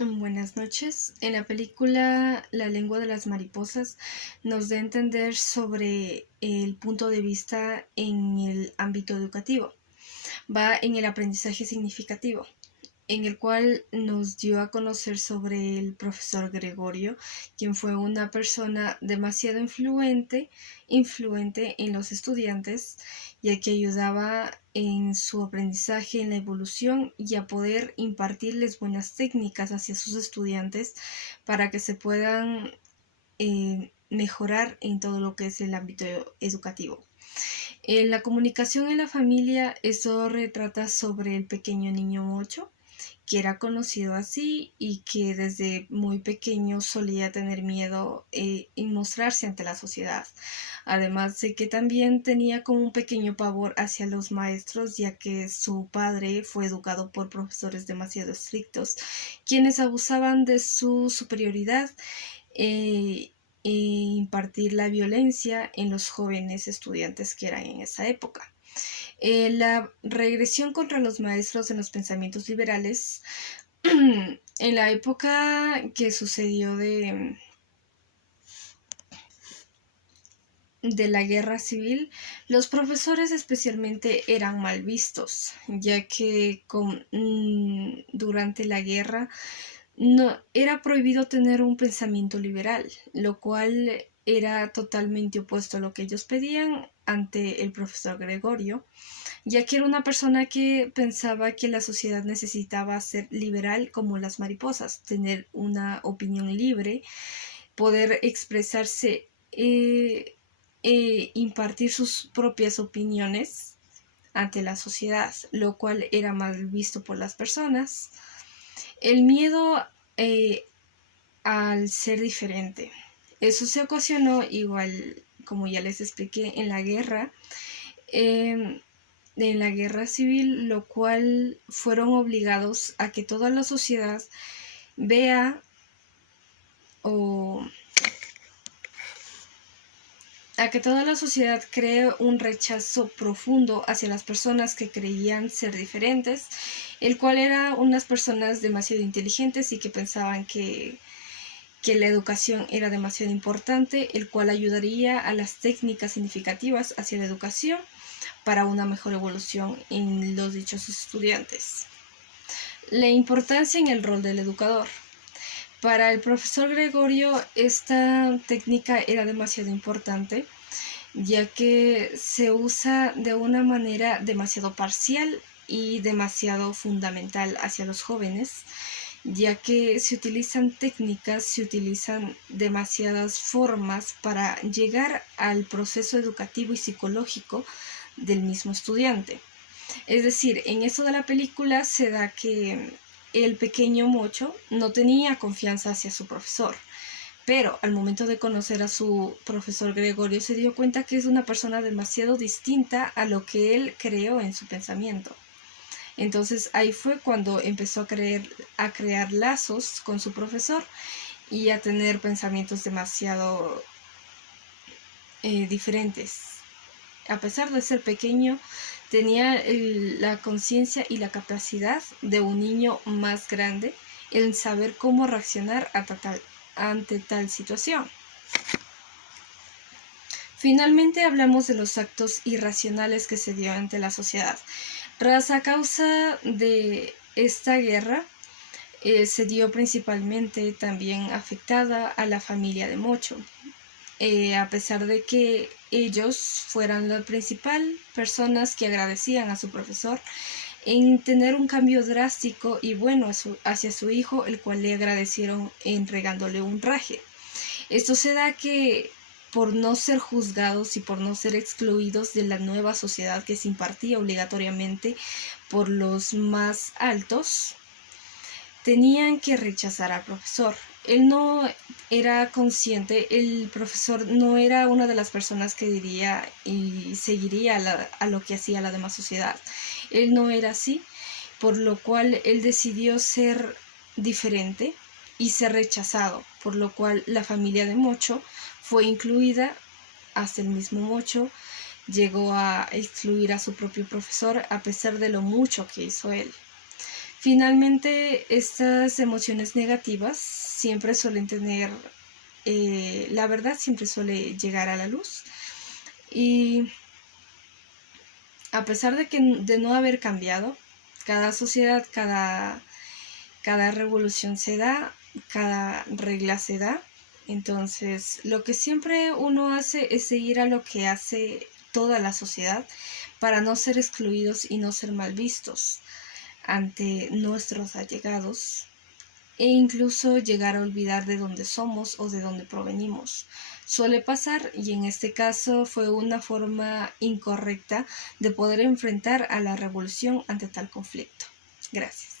Buenas noches. En la película La lengua de las mariposas nos da a entender sobre el punto de vista en el ámbito educativo. Va en el aprendizaje significativo, en el cual nos dio a conocer sobre el profesor Gregorio, quien fue una persona demasiado influente en los estudiantes, ya que ayudaba en su aprendizaje, en la evolución y a poder impartirles buenas técnicas hacia sus estudiantes para que se puedan mejorar en todo lo que es el ámbito educativo. En la comunicación en la familia, esto retrata sobre el pequeño niño Mocho, que era conocido así y que desde muy pequeño solía tener miedo en mostrarse ante la sociedad. Además de que también tenía como un pequeño pavor hacia los maestros, ya que su padre fue educado por profesores demasiado estrictos, quienes abusaban de su superioridad e impartir la violencia en los jóvenes estudiantes que eran en esa época. La regresión contra los maestros en los pensamientos liberales, en la época que sucedió de la guerra civil, los profesores especialmente eran mal vistos, ya que durante la guerra no era prohibido tener un pensamiento liberal, lo cual era totalmente opuesto a lo que ellos pedían ante el profesor Gregorio, ya que era una persona que pensaba que la sociedad necesitaba ser liberal como las mariposas, tener una opinión libre, poder expresarse, impartir sus propias opiniones ante la sociedad, lo cual era mal visto por las personas. El miedo al ser diferente. Eso se ocasionó igual, como ya les expliqué, eh, en la guerra civil, lo cual fueron obligados a que toda la sociedad vea o a que toda la sociedad cree un rechazo profundo hacia las personas que creían ser diferentes, el cual eran unas personas demasiado inteligentes y que pensaban que la educación era demasiado importante, el cual ayudaría a las técnicas significativas hacia la educación para una mejor evolución en los dichos estudiantes. La importancia en el rol del educador. Para el profesor Gregorio, esta técnica era demasiado importante, ya que se usa de una manera demasiado parcial y demasiado fundamental hacia los jóvenes, ya que se utilizan demasiadas formas para llegar al proceso educativo y psicológico del mismo estudiante. Es decir, en eso de la película se da que el pequeño Mocho no tenía confianza hacia su profesor, pero al momento de conocer a su profesor Gregorio se dio cuenta que es una persona demasiado distinta a lo que él creó en su pensamiento. Entonces ahí fue cuando empezó a crear lazos con su profesor y a tener pensamientos demasiado diferentes. A pesar de ser pequeño, tenía la conciencia y la capacidad de un niño más grande en saber cómo reaccionar ante tal situación. Finalmente hablamos de los actos irracionales que se dio ante la sociedad. A causa de esta guerra, se dio principalmente también afectada a la familia de Mocho, a pesar de que ellos fueran las principales personas que agradecían a su profesor en tener un cambio drástico y bueno hacia su hijo, el cual le agradecieron entregándole un traje. Esto se da que por no ser juzgados y por no ser excluidos de la nueva sociedad que se impartía obligatoriamente por los más altos, tenían que rechazar al profesor. Él no era consciente, el profesor no era una de las personas que diría y seguiría a lo que hacía la demás sociedad. Él no era así, por lo cual él decidió ser diferente y ser rechazado, por lo cual la familia de Mocho fue incluida, hasta el mismo Mocho llegó a excluir a su propio profesor a pesar de lo mucho que hizo él. Finalmente, estas emociones negativas siempre suelen tener, la verdad siempre suele llegar a la luz. Y a pesar de no haber cambiado, cada sociedad, cada revolución se da, cada regla se da. Entonces, lo que siempre uno hace es seguir a lo que hace toda la sociedad para no ser excluidos y no ser mal vistos ante nuestros allegados e incluso llegar a olvidar de dónde somos o de dónde provenimos. Suele pasar, y en este caso fue una forma incorrecta de poder enfrentar a la revolución ante tal conflicto. Gracias.